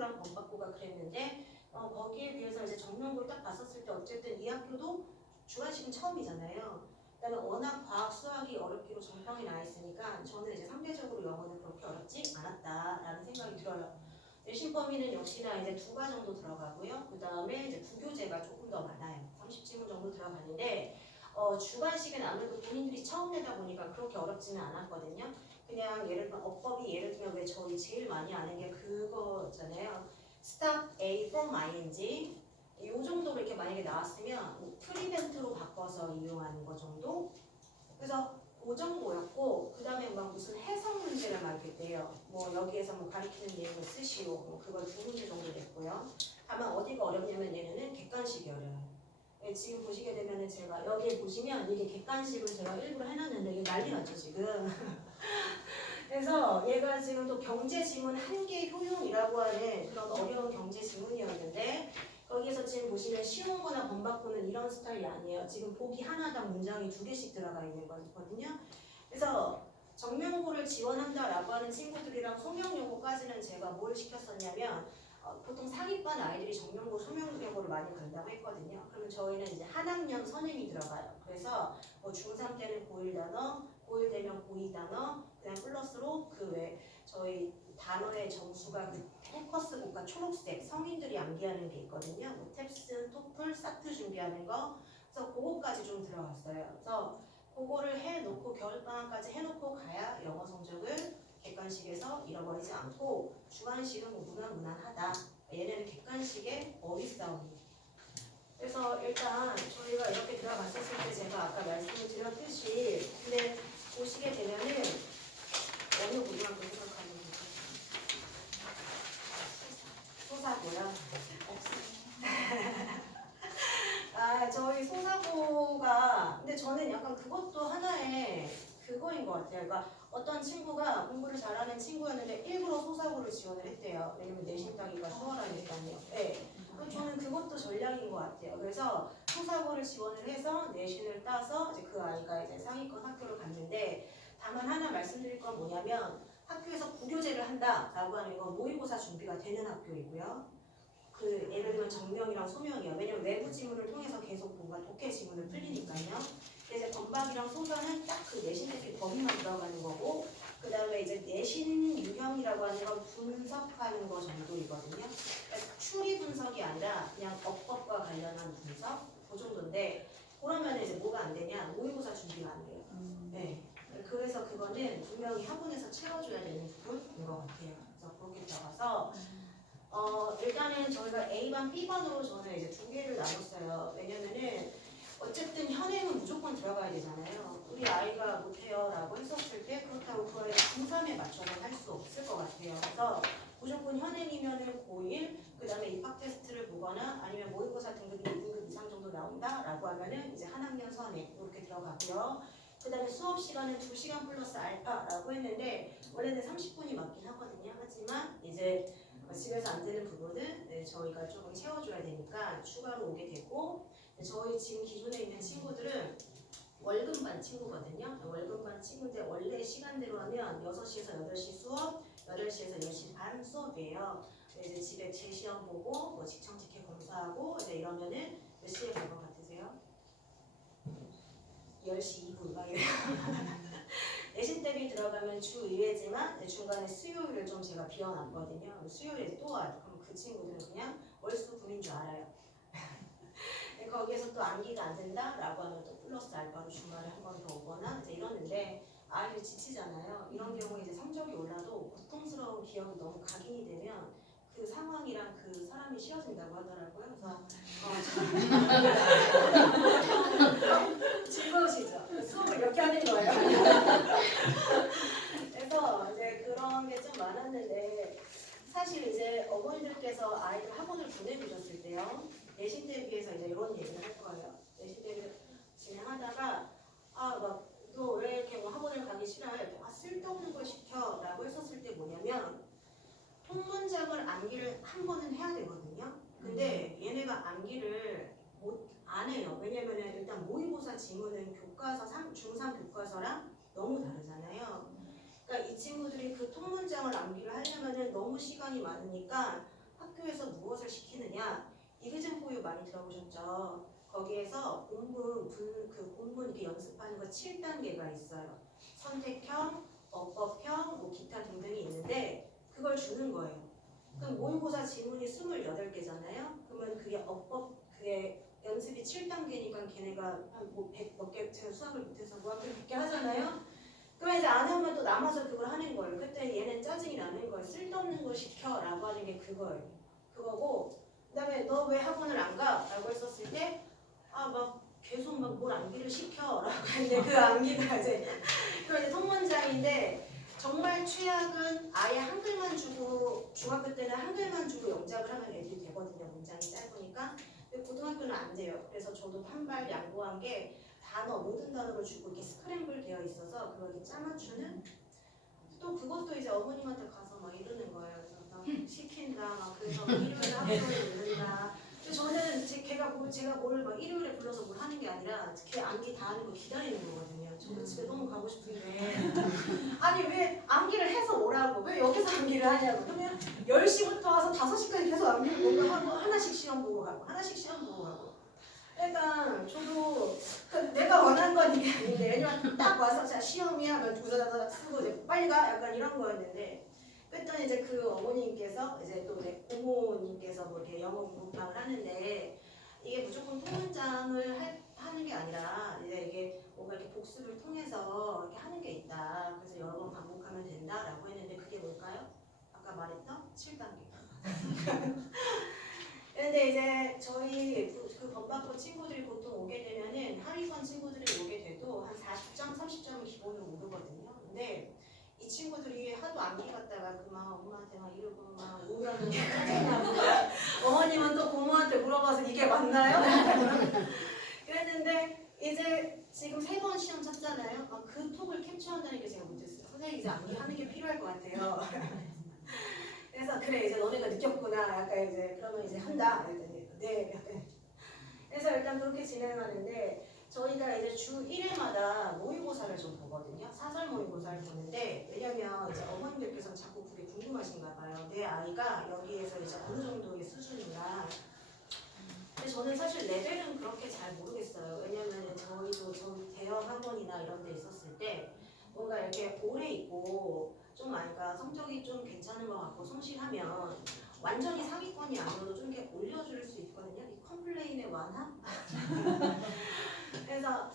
정명고랑 범박고가 그랬는데 거기에 비해서 이제 정명고를 딱 봤었을 때 어쨌든 이 학교도 주관식은 처음이잖아요. 그다음에 워낙 과학 수학이 어렵기로 정평이 나 있으니까 저는 이제 상대적으로 영어는 그렇게 어렵지 않았다라는 생각이 들어요. 내신 범위는 역시나 이제 2가 정도 들어가고요. 그 다음에 이제 부교재가 조금 더 많아요. 30지문 정도 들어가는데 주관식은 아무래도 본인들이 처음 내다 보니까 그렇게 어렵지는 않았거든요. 그냥 예를 들면 어법이 예를 들면 왜 저희 제일 많이 아는 게 그거잖아요. stop A from ing 이 정도로 이렇게 만약에 나왔으면 프리벤트로 바꿔서 이용하는 거 정도. 그래서 그 정도였고 그 다음에 막 무슨 해석 문제를 막 이렇게 내요. 뭐 여기에서 뭐 가리키는 내용을 쓰시오. 뭐 그걸 2문제 정도 냈고요. 다만 어디가 어렵냐면 얘네는 객관식이 어려워요. 예, 지금 보시게 되면은 제가 여기에 보시면 이게 객관식을 제가 일부러 해놨는데 이게 난리 났죠 지금. 그래서 얘가 지금 또 경제 지문 한계 효용이라고 하는 그런 어려운 경제 지문이었는데 거기에서 지금 보시면 쉬운 거나 범박고는 이런 스타일이 아니에요. 지금 보기 하나당 문장이 2개씩 들어가 있는 거거든요. 그래서 정명고를 지원한다라고 하는 친구들이랑 소명여고까지는 제가 뭘 시켰었냐면 보통 상위반 아이들이 정명고, 소명여고를 많이 간다고 했거든요. 그러면 저희는 이제 한 학년 선행이 들어가요. 그래서 뭐 중3 때는 고1 단어, 고1 되면 고2 단어, 그냥 플러스로 그 외 저희 단어의 점수가 그 포커스 국가 초록색 성인들이 암기하는 게 있거든요. 뭐 탭스, 토플, 사트 준비하는 거. 그래서 그거까지 좀 들어갔어요. 그래서 그거를 해놓고 겨울방학까지 해놓고 가야 영어 성적을 객관식에서 잃어버리지 않고 주관식은 뭐 무난무난하다. 얘네는 객관식의 머리 싸움이에요. 그래서 일단 저희가 이렇게 들어갔었을 때 제가 아까 말씀을 드렸듯이 근데 보시게 되면은 어느 고등학교 생각하는 거죠? 소사고요? 저희 소사고가 근데 저는 약간 그것도 하나의 그거인 것 같아요. 그러니까 어떤 친구가 공부를 잘하는 친구였는데 일부러 소사고를 지원을 했대요. 왜냐면 내신 따기가 수월하니까요. 네. 저는 그것도 전략인 것 같아요. 그래서 소사고를 지원을 해서 내신을 따서 이제 그 아이가 이제 상위권 학교를 갔는데 다만 하나 말씀드릴 건 뭐냐면 학교에서 부교재를 한다라고 하는 건 모의고사 준비가 되는 학교이고요. 그 예를 들면 정명이랑 소명이요. 왜냐면 외부 지문을 통해서 계속 뭔가 독해 지문을 풀리니까요. 이제 범박이랑 소사는 딱 그 내신 대비 범위만 들어가는 거고 그 다음에 이제 내신 유형이라고 하는 건 분석하는 거 정도이거든요. 그러니까 추리 분석이 아니라 그냥 어법과 관련한 분석 그 정도인데 그러면 이제 뭐가 안 되냐 모의고사 준비가 안 돼요. 네. 그래서 그거는 분명히 학원에서 채워줘야 되는 부분인 것 같아요. 그래서 그렇게 들어가서 일단은 저희가 A반, B반으로 저는 이제 2개를 나눴어요. 왜냐면은 어쨌든 현행은 무조건 들어가야 되잖아요. 우리 아이가 못해요 라고 했었을 때 그렇다고 그 아이가 중3에 맞춰서 할 수 없을 것 같아요. 그래서 무조건 현행이면은 고1, 그 다음에 입학 테스트를 보거나 아니면 모의고사 등급이 2등급 이상 정도 나온다 라고 하면은 이제 한 학년 선행 이렇게 들어가고요. 그 다음에 수업 시간은 2시간 플러스 알파라고 했는데 원래는 30분이 맞긴 하거든요. 하지만 이제 집에서 안 되는 부분은 저희가 조금 채워줘야 되니까 추가로 오게 되고 저희 지금 기존에 있는 친구들은 월급반 친구거든요. 월급반 친구인데 원래 시간대로 하면 6시에서 8시 수업, 8시에서 10시 반 수업이에요. 이제 집에 재시험 보고 뭐 직청 직회 검사하고 이제 이러면은 몇 시에 갈 것 같으세요? 10시 2분 막 이래요. 내신 대비 들어가면 주 2회지만 중간에 수요일을 좀 제가 비워놨거든요. 수요일에 또 와요. 그럼 그 친구들은 그냥 월수금인 줄 알아요. 거기에서 또 암기가 안 된다라고 하면 또 플러스 알바로 주말에 한 번 더 오거나 이제 이러는데 아이들이 지치잖아요. 이런 경우에 이제 성적이 올라도 고통스러운 기억이 너무 각인이 되면 그 상황이랑 그 사람이 싫어진다고 하더라고요. 그래서 즐거우시죠? 수업을 이렇게 하는 거예요. 그래서 이제 그런 게 좀 많았는데 사실 이제 어머니들께서 아이들 학원을 보내주셨을 때요. 내신 대비해서 이제 이런 얘기를 할 거예요. 내신 대비를 진행하다가 막 너 왜 이렇게 뭐 학원을 가기 싫어해? 쓸데없는 걸 시켜 라고 했었을 때 뭐냐면 통문장을 암기를 한 번은 해야 되거든요. 근데 얘네가 암기를 안 해요. 왜냐면은 일단 모의고사 지문은 교과서 중3 교과서랑 너무 다르잖아요. 그러니까 이 친구들이 그 통문장을 암기를 하려면은 너무 시간이 많으니까 학교에서 무엇을 시키느냐? 이그젠포유 많이 들어보셨죠? 거기에서 본문 이렇게 연습하는 거 7단계가 있어요. 선택형, 어법형, 뭐 기타 등등이 있는데 그걸 주는 거예요. 그럼 모의고사 지문이 28개잖아요. 그러면 그게 연습이 7단계니까 걔네가 한뭐 100 몇 개, 제가 수학을 못해서 뭐 학교 100개 하잖아요. 그럼 이제 안 하면 또 남아서 그걸 하는 거예요. 그때 얘는 짜증이 나는 거예요. 쓸데없는 걸 시켜라고 하는 게 그거예요. 그거고 그다음에 너 왜 학원을 안 가? 라고 했었을 때 막 계속 막 뭘 암기를 시켜라고 했는데 그 암기가 이제 그런 이제 통문장인데 정말 최악은 아예 한글만 주고 중학교 때는 한글만 주고 영작을 하면 애들이 되거든요. 문장이 짧으니까. 근데 고등학교는 안 돼요. 그래서 저도 한발 양보한 게 모든 단어를 주고 이렇게 스크램블 되어 있어서 그걸 이렇게 짜맞추는 또 그것도 이제 어머님한테 가서 막 이러는 거예요. 그래서 막 시킨다. 막 그래서 일요일에 학교에 오는다. 저는 제가 뭘 막 일요일에 불러서 뭘 하는 게 아니라 걔 암기 다 하는 거 기다리는 거거든요. 저도 집에 너무 가고 싶은데 아니 왜 암기를 해서 오라고 왜 여기서 암기를 하냐고. 그러면 10시부터 와서 5시까지 계속 암기를 뭔가 하고 하나씩 시험 보고 가고 하나씩 시험 보고 가고. 그러니까 저도 내가 원한 건 이게 아닌데 왜냐면 딱 와서 자 시험이야 하면 구자자자 쓰고 이제 빨리 가 약간 이런 거였는데 그랬더니 이제 그 어머님께서 이제 또 고모님께서 뭐 이렇게 영어 공부방을 하는데 이게 무조건 통문장을 하는 게 아니라 이제 이게 뭔가 이렇게 복습을 통해서 이렇게 하는 게 있다. 그래서 여러 번 반복하면 된다라고 했는데 그게 뭘까요? 아까 말했던 7단계. 근데 이제 저희 그 범받고 친구들이 보통 오게 되면은 하위권 친구들이 오게 돼도 한 40점, 30점은 기본으로 오르거든요. 근데 이 친구들이 하도 암기 갔다가 막 엄마한테 막 이러고 막 우울하면서 어머님은 또 고모한테 물어봐서 이게 맞나요? 그랬는데 이제 지금 3번 시험 쳤잖아요. 그 톡을 캡처한다는 게 제가 못했어요. 선생님 이제 암기하는 게 필요할 것 같아요. 그래서 그래 이제 너네가 느꼈구나. 약간 이제 그러면 이제 한다. 네. 그래서 일단 그렇게 진행하는데 저희가 이제 주 1회마다 모의고사를 좀 보거든요. 사설 모의고사를 보는데 왜냐면 이제 어머님들께서 자꾸 그게 궁금하신가 봐요. 내 아이가 여기에서 이제 어느 정도의 수준인가. 근데 저는 사실 레벨은 그렇게 잘 모르겠어요. 왜냐면 저희도 대형 학원이나 이런 데 있었을 때 뭔가 이렇게 오래 있고 좀 아이가 성적이 좀 괜찮은 것 같고 성실하면 완전히 상위권이 아니어도 좀 이렇게 올려줄 수 있거든요. 이 컴플레인의 완화? 그래서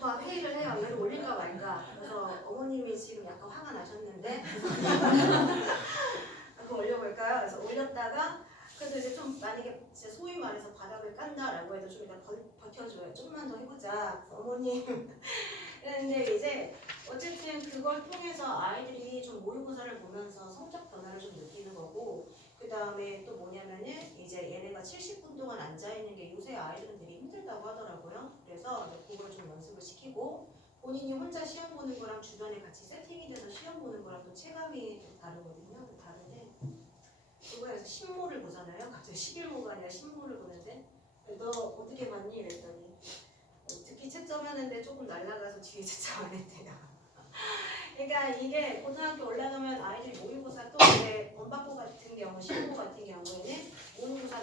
막 회의를 해요. 얘를 올릴까 말까. 그래서 어머님이 지금 약간 화가 나셨는데 그거 올려볼까요? 그래서 올렸다가 그래도 이제 좀 만약에 진짜 소위 말해서 바닥을 깐다라고 해도 좀 일단 버텨줘요. 좀만 더 해보자. 어머님. 그런데 이제 어쨌든 그걸 통해서 아이들이 좀 모의고사를 보면서 성적 변화를 좀 느끼는 거고 그 다음에 또 뭐냐면은 이제 얘네가 70분 동안 앉아있는 게 요새 아이들은 되게 힘들다고 하더라고요. 그래서 그걸 좀 연습을 시키고 본인이 혼자 시험 보는 거랑 주변에 같이 세팅이 돼서 시험 보는 거랑 또 체감이 좀 다르거든요. 다른데 그거에서 신모를 보잖아요. 갑자기 11모가 아니라 신모를 보는데 너 어떻게 봤니? 이랬더니 듣기 채점하는데 조금 날아가서 뒤에 채점 안 했대요. 그러니까 이게 고등학교 올라가면 아이들이 모의고사 또 이제 범받고 같은 경우, 신고 같은 경우에는 모의고사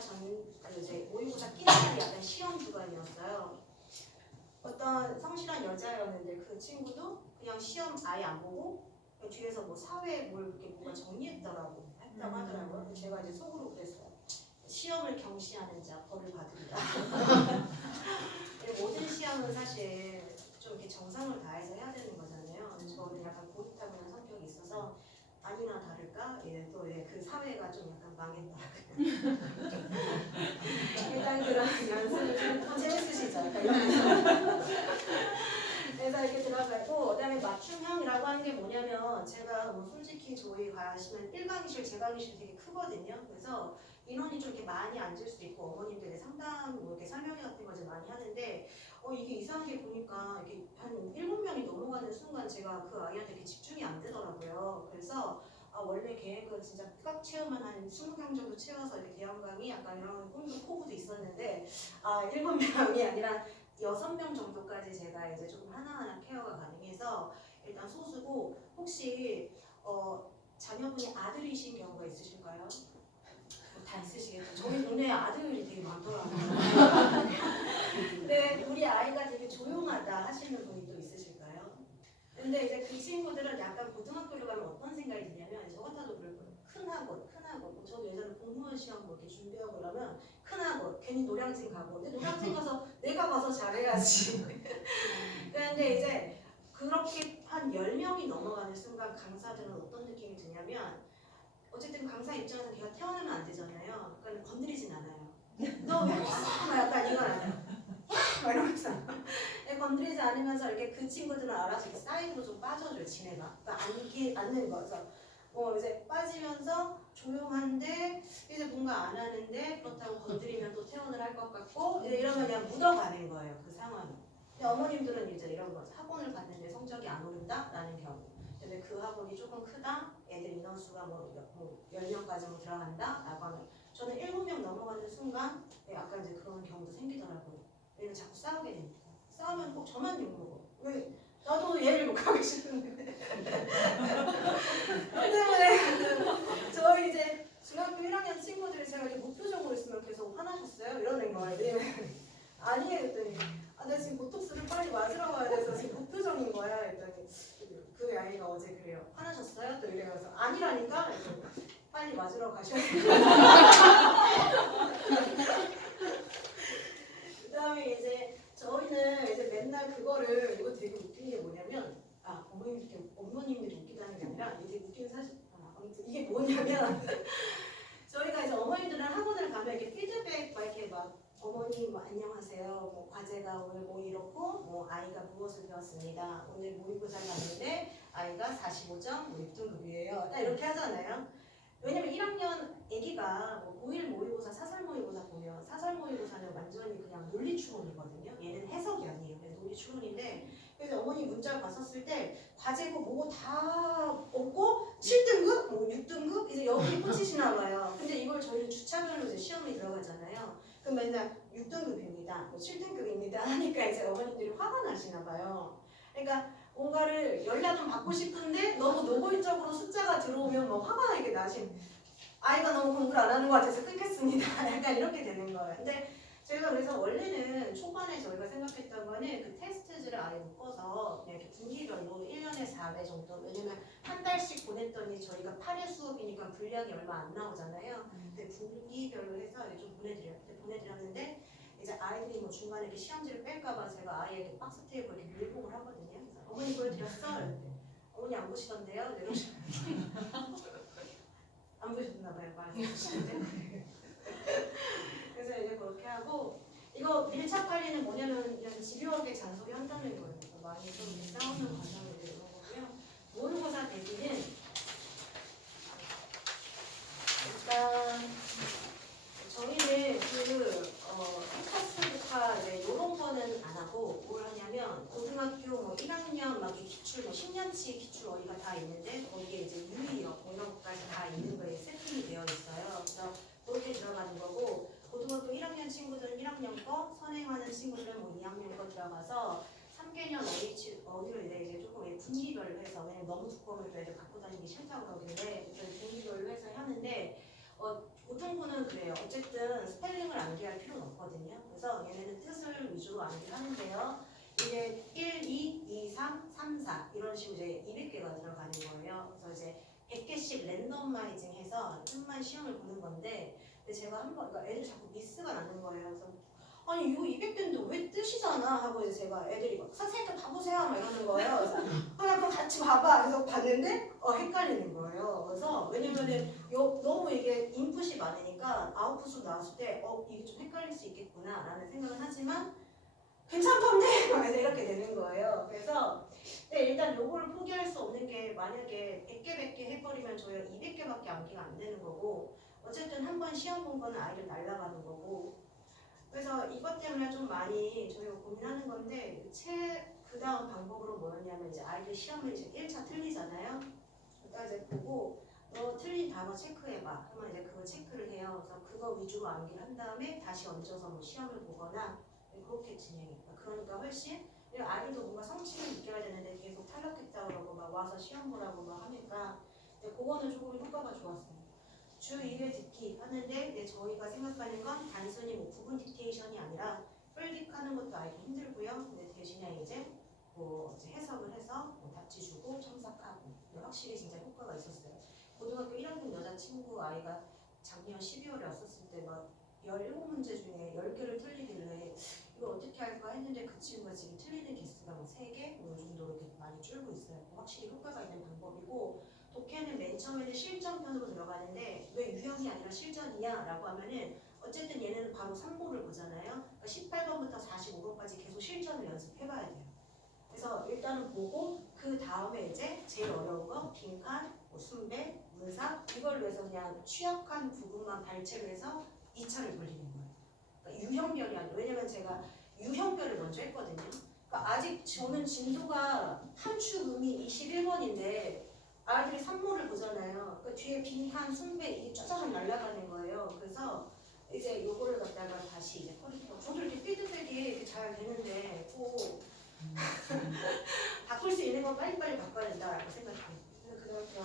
끼는 날이 약간 시험 주간이었어요. 어떤 성실한 여자였는데 그 친구도 그냥 시험 아예 안 보고 뒤에서 뭐 사회 뭘 이렇게 뭐가 정리했다고 하더라고요. 제가 이제 속으로 그랬어요. 시험을 경시하는 자 벌을 받으리라. 모든 시험은 사실 좀 이렇게 정성을 다해서 해야 되는 거잖아요. 저는 약간 고리타분한 성격이 있어서 아니나 다를까 또 그 사회가 좀 약간 망했다. 일단 그런 연습을 좀 재밌으시죠? 그래서 이렇게 들어가고 그다음에 맞춤형이라고 하는 게 뭐냐면 제가 뭐 솔직히 저희 가시면 1강의실, 재강의실 되게 크거든요. 그래서 인원이 좀 이렇게 많이 앉을 수도 있고 어머님들의 상담 뭐 이렇게 설명회 같은 거 좀 많이 하는데 이게 이상하게 보니까 이렇게 한 7명이 넘어가는 순간 제가 그 아이한테 이렇게 집중이 안 되더라고요. 그래서 원래 계획은 진짜 꽉 채우면 한 20명 정도 채워서 이렇게 대형 강의 약간 이런 꿈도 포부도 있었는데 7명이 아니라 6명 정도까지 제가 이제 조금 하나하나 케어가 가능해서 일단 소수고 혹시 자녀분이 아들이신 경우가 있으실까요? 다 있으실까요? 근데 이제 그 친구들은 약간 고등학교를 가면 어떤 생각이 드냐면 저 같아도 그럴 거예요. 큰 학원. 뭐 저도 예전에 공무원 시험 뭐 이렇게 준비하고 그러면 큰 학원 괜히 노량진 가고 근데 노량진 가서 내가 가서 잘해야지. 그런데 이제 그렇게 한 10명이 넘어가는 순간 강사들은 어떤 느낌이 드냐면 어쨌든 강사 입장에서 걔가 태어나면 안 되잖아요. 그러니까 건드리진 않아요. 너 왜 했어? 막 약간 이건 아니야. 야! 막 이러면서 건드리지 않으면서 이렇게 그 친구들은 알아서 이렇게 사이드로 좀 빠져줘요. 지네가. 그러니까 앉는 거. 그래서 이제 빠지면서 조용한데 이제 뭔가 안 하는데 그렇다고 건드리면 또 퇴원을 할 것 같고 이러면 그냥 묻어가는 거예요. 그 상황이. 근데 어머님들은 이제 이런 거죠. 학원을 갔는데 성적이 안 오른다라는 경우. 근데 그 학원이 조금 크다. 애들 인원수가 뭐 10명까지 뭐 들어간다라고 하면 저는 7명 넘어가는 순간 약간 이제 그런 경우도 생기더라고요. 왜냐면 자꾸 싸우게 되니까. 싸우면 꼭 저만 욕먹어. 왜? 나도 얘를 욕하고 싶은데. 때문에 저희 이제 중학교 1학년 친구들이 제가 이렇게 무표정으로 있으면 계속 화나셨어요? 이러는 거예요. 아니에요. 했더니 나 지금 보톡스를 빨리 맞으러 가야 돼서 지금 무표정인 거야. 했더니 그 아이가 어제 그래요. 화나셨어요? 또 이래서 아니라니까? 그래서 빨리 맞으러 가셔야 돼요. 그 다음에 이제 저희는 이제 맨날 그거를 이거 되게 웃긴 게 뭐냐면 어머님들이 웃기다는 게 아니라 이제 웃기는 사실 아무튼 이게 뭐냐면 저희가 이제 어머님들은 학원을 가면 이렇게 피드백 막 이렇게 막 어머님 뭐 안녕하세요. 뭐 과제가 오늘 뭐 이렇고 뭐 아이가 무엇을 배웠습니다. 오늘 모의고사를 봤는데 아이가 45점 뭐 6등급이에요. 딱 이렇게 하잖아요. 왜냐면 1학년 애기가 뭐 고1 모의고사, 사설 모의고사 보면 사설 모의고사는 완전히 그냥 논리 추론이거든요. 얘는 해석이 아니에요. 논리 추론인데 그래서 어머니 문자를 봤었을 때 과제고 뭐고 다 없고 7등급, 뭐 6등급 이제 여기 꽂히시나 봐요. 근데 이걸 저희는 주차별로 이제 시험이 들어가잖아요. 그럼 맨날 6등급입니다, 뭐 7등급입니다 하니까 이제 어머님들이 화가 나시나 봐요. 그러니까 뭔가를 연락은 받고 싶은데 너무 노골적으로 숫자가 들어오면 뭐 화가 나게 나신 아이가 너무 공부를 안 하는 것 같아서 끊겠습니다. 약간 이렇게 되는 거예요. 근데 저희가 그래서 원래는 초반에 저희가 생각했던 거는 그 테스트지를 아예 묶어서 그냥 이렇게 분기별로 1년에 4회 정도 왜냐면 한 달씩 보냈더니 저희가 8회 수업이니까 분량이 얼마 안 나오잖아요. 근데 분기별로 해서 좀 보내드렸는데 이제 아이들이 뭐 중간에 이렇게 시험지를 뺄까봐 제가 아예 박스 테이블 이렇게 밀봉을 하거든요. 그래서 어머니 보여드렸어? 이랬는데 어머니 안 보시던데요? 이러시면 안 보셨나봐요. 많이 보시는데. 그래서 이제 그렇게 하고 이거 밀착 관리는 뭐냐면 그냥 집요하게 잔소리 한다는 거예요. 많이 좀 싸우는 과정이 되는 거고요. 모의고사 대비는 일단 저희는 핵학습과 이런 거는 안 하고 뭘 하냐면 고등학교 뭐 1학년 막 기출 뭐 10년치 기출 어디가 다 있는데 거기에 이제 유의력 뭐 이런 것까지 다 있는 거에 세팅이 되어 있어요. 그래서 그렇게 들어가는 거고 고등학교 1학년 친구들은 1학년 거, 선행하는 친구들은 뭐 2학년 거 들어가서 3개년 어디를 이제 조금 분기별로 해서 왜냐면 너무 두꺼우면 또 애들 갖고 다니기 싫다고 그러길래 분기별로 해서 하는데 고등부는 그래요. 어쨌든 스펠링을 암기할 필요는 없거든요. 그래서 얘네는 뜻을 위주로 암기하는데요. 이제 1, 2, 2, 3, 3, 4 이런 식으로 이제 200개가 들어가는 거예요. 그래서 이제 100개씩 랜덤마이징 해서 뜻만 시험을 보는 건데 근데 제가 한번 그러니까 애들이 자꾸 미스가 나는 거예요. 그래서 아니 이거 200개인데 왜 뜻이잖아 하고 이제 제가 애들이 막 선생님 봐보세요 막 이러는 거예요. 그래서 그럼 같이 봐봐. 그래서 봤는데 헷갈리는 거예요. 그래서 왜냐면은 너무 이게 인풋이 많으니까 아웃풋으로 나왔을 때 이게 좀 헷갈릴 수 있겠구나 라는 생각은 하지만 괜찮던데 막 이렇게 되는 거예요. 그래서 일단 요거를 포기할 수 없는 게 만약에 100개 해버리면 저희가 200개밖에 암기가 안 되는 거고 어쨌든 한 번 시험 본 거는 아이를 날라가는 거고 그래서 이것 때문에 좀 많이 저희가 고민하는 건데 그 다음 방법으로 뭐였냐면 이제 아이들 시험을 이제 1차 틀리잖아요. 그러니까 이제 보고 너 틀린 단어 체크해봐. 그러면 이제 그걸 체크를 해요. 그래서 그거 위주로 암기를 한 다음에 다시 얹어서 뭐 시험을 보거나 그렇게 진행해요. 그러니까 훨씬 아이들도 뭔가 성취를 느껴야 되는데 계속 탈락했다 그러고 막 와서 시험 보라고 막 하니까 그거는 조금 효과가 좋았어요. 주 2회 듣기 하는데 저희가 생각하는 건 단순히 뭐 부분 딕테이션이 아니라 풀딕하는 것도 아이들 힘들고요. 근데 대신에 이제 그 이제 해석을 해서 뭐 답지 주고 첨삭하고 확실히 진짜 효과가 있었어요. 고등학교 1학년 여자친구 아이가 작년 12월에 왔었을 때 막 17문제 중에 10개를 틀리길래 이거 어떻게 할까 했는데 그 친구가 지금 틀리는 개수가 뭐 3개? 뭐 정도로 이렇게 많이 줄고 있어요. 확실히 효과가 있는 방법이고 독해는 맨 처음에는 실전편으로 들어가는데 왜 유형이 아니라 실전이야? 라고 하면은 어쨌든 얘는 바로 3보를 보잖아요. 그러니까 18번부터 45번까지 계속 실전을 연습해봐야 돼요. 그래서 일단은 보고 그 다음에 이제 제일 어려운 거 빈칸, 뭐 순배, 문사 이걸 위해서 그냥 취약한 부분만 발췌를 해서 2차를 돌리는 거예요. 그러니까 유형별이 아니에요. 왜냐면 제가 유형별을 먼저 했거든요. 그러니까 아직 저는 진도가 한축음이 21번인데 아이들이 3모를 보잖아요. 그러니까 뒤에 빈칸, 순배 이게 쫙쫙 날아가는 거예요. 그래서 이제 요거를 갖다가 다시 이제 커리큘럼 저도 이렇게 피드백이 이렇게 잘 되는데 꼭 바꿀 수 있는 건 빨리빨리 바꿔야 된다라고 생각해요. 그래서 그럴 겸